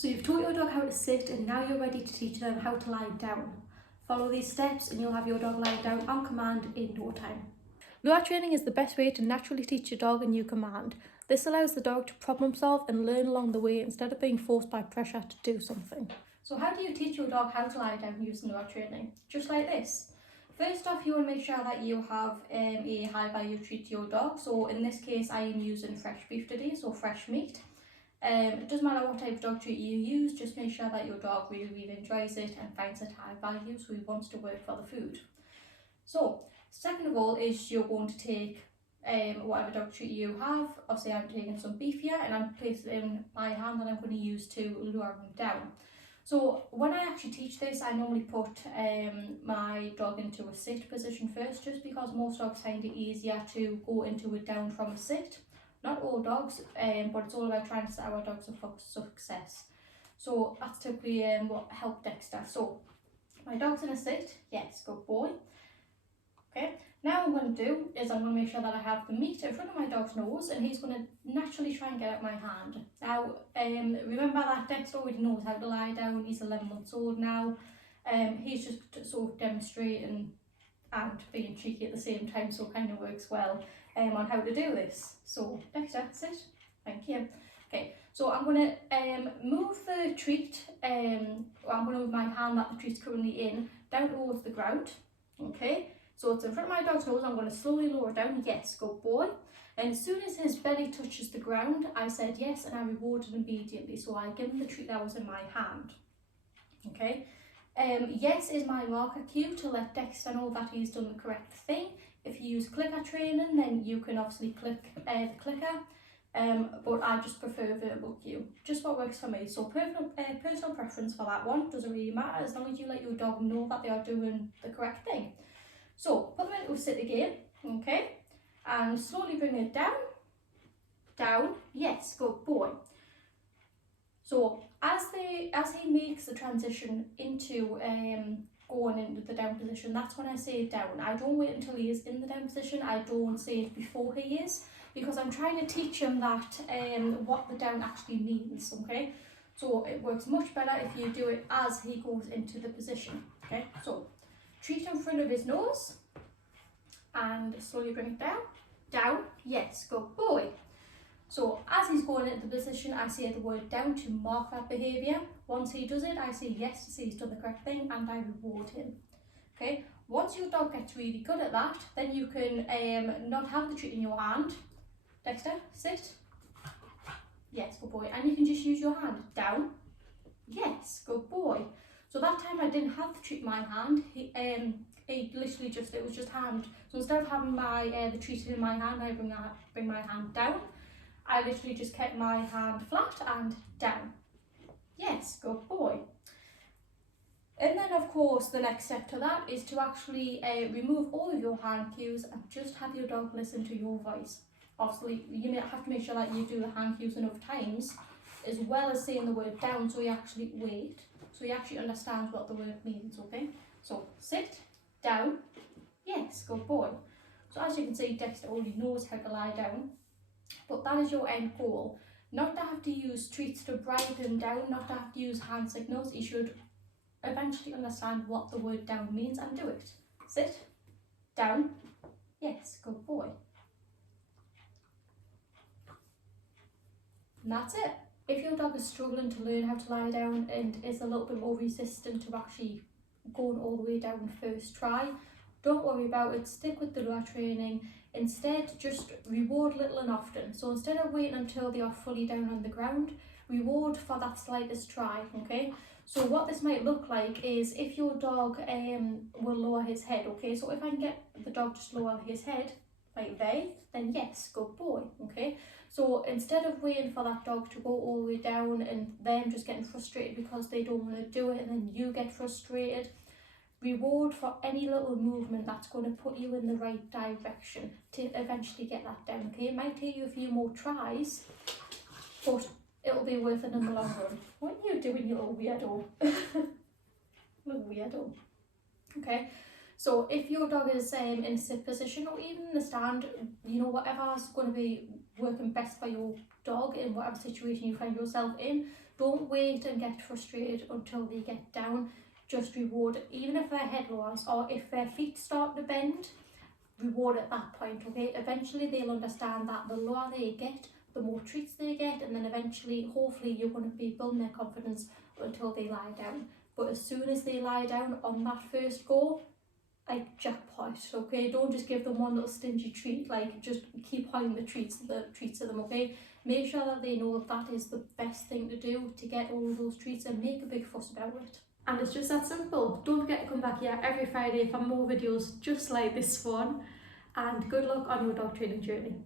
So you've taught your dog how to sit and now you're ready to teach them how to lie down. Follow these steps and you'll have your dog lying down on command in no time. Lure training is the best way to naturally teach your dog a new command. This allows the dog to problem solve and learn along the way instead of being forced by pressure to do something. So how do you teach your dog how to lie down using lure training? Just like this. First off, you want to make sure that you have a high value treat to your dog. So in this case, I am using fresh beef today, so fresh meat. It doesn't matter what type of dog treat you use, just make sure that your dog really enjoys it and finds it high value, so he wants to work for the food. So, second of all is you're going to take whatever dog treat you have. Obviously I'm taking some beef here and I'm placing it in my hand that I'm going to use to lure him down. So when I actually teach this, I normally put my dog into a sit position first, just because most dogs find it easier to go into it down from a sit. Not all dogs, but it's all about trying to set our dogs up for success. So that's typically what helped Dexter. So my dog's in a sit, yes, good boy. Okay, now what I'm going to do is I'm going to make sure that I have the meat in front of my dog's nose and he's going to naturally try and get out my hand. Now, remember that Dexter already knows how to lie down, he's 11 months old now. He's just sort of demonstrating and being cheeky at the same time, so it kind of works well on how to do this. So Dexter, sit. Thank you. Okay, so I'm going to move the treat, I'm going to move my hand that the treat's currently in down towards the ground. Okay, so it's in front of my dog's nose. I'm going to slowly lower it down. Yes, good boy. And as soon as his belly touches the ground, I said yes and I rewarded immediately. So I give him the treat that was in my hand. Okay. Yes is my marker cue to let Dexter know that he's done the correct thing. If you use clicker training, then you can obviously click the clicker, but I just prefer verbal cue, just what works for me. So personal preference for that one, doesn't really matter as long as you let your dog know that they are doing the correct thing. So put them into a sit again, okay, and slowly bring it down, down, yes, good boy. So as he makes the transition into going into the down position, that's when I say down. I don't wait until he is in the down position. I don't say it before he is, because I'm trying to teach him that what the down actually means. Okay, so it works much better if you do it as he goes into the position. Okay, so treat in front of his nose and slowly bring it down, down. Yes, good boy. So as he's going into the position, I say the word down to mark that behaviour. Once he does it, I say yes to say he's done the correct thing and I reward him. Okay, once your dog gets really good at that, then you can not have the treat in your hand. Dexter, sit. Yes, good boy. And you can just use your hand, down. Yes, good boy. So that time I didn't have the treat in my hand. He literally just, it was just hand. So instead of having the treat in my hand, I bring my hand down. I literally just kept my hand flat and down. Yes, good boy. And then of course the next step to that is to actually remove all of your hand cues and just have your dog listen to your voice. Obviously you have to make sure that you do the hand cues enough times, as well as saying the word down, so he actually understands what the word means. Okay, so sit, down, yes, good boy. So as you can see, Dexter already knows how to lie down. But that is your end goal, not to have to use treats to bribe him down, not to have to use hand signals. He should eventually understand what the word down means and do it. Sit, down, yes, good boy. And that's it. If your dog is struggling to learn how to lie down and is a little bit more resistant to actually going all the way down first try, don't worry about it, stick with the lure training. Instead, just reward little and often. So instead of waiting until they are fully down on the ground, reward for that slightest try, okay? So what this might look like is if your dog will lower his head, okay? So if I can get the dog to lower his head, like there, then yes, good boy, okay? So instead of waiting for that dog to go all the way down and them just getting frustrated because they don't want to do it and then you get frustrated, reward for any little movement that's going to put you in the right direction to eventually get that down, okay? It might take you a few more tries, but it'll be worth it in the long run. What are you doing, you little weirdo? Little weirdo. Okay, so if your dog is in a sit position or even in a stand, you know, whatever's going to be working best for your dog in whatever situation you find yourself in, Don't wait and get frustrated until they get down. Just reward it. Even if their head lowers or if their feet start to bend, reward at that point, okay? Eventually they'll understand that the lower they get, the more treats they get, and then eventually, hopefully, you're going to be building their confidence until they lie down. But as soon as they lie down on that first go, like jackpot, okay? Don't just give them one little stingy treat, like just keep holding the treats to them, okay? Make sure that they know that is the best thing to do to get all of those treats, and make a big fuss about it. And it's just that simple. Don't forget to come back here every Friday for more videos just like this one, and good luck on your dog training journey.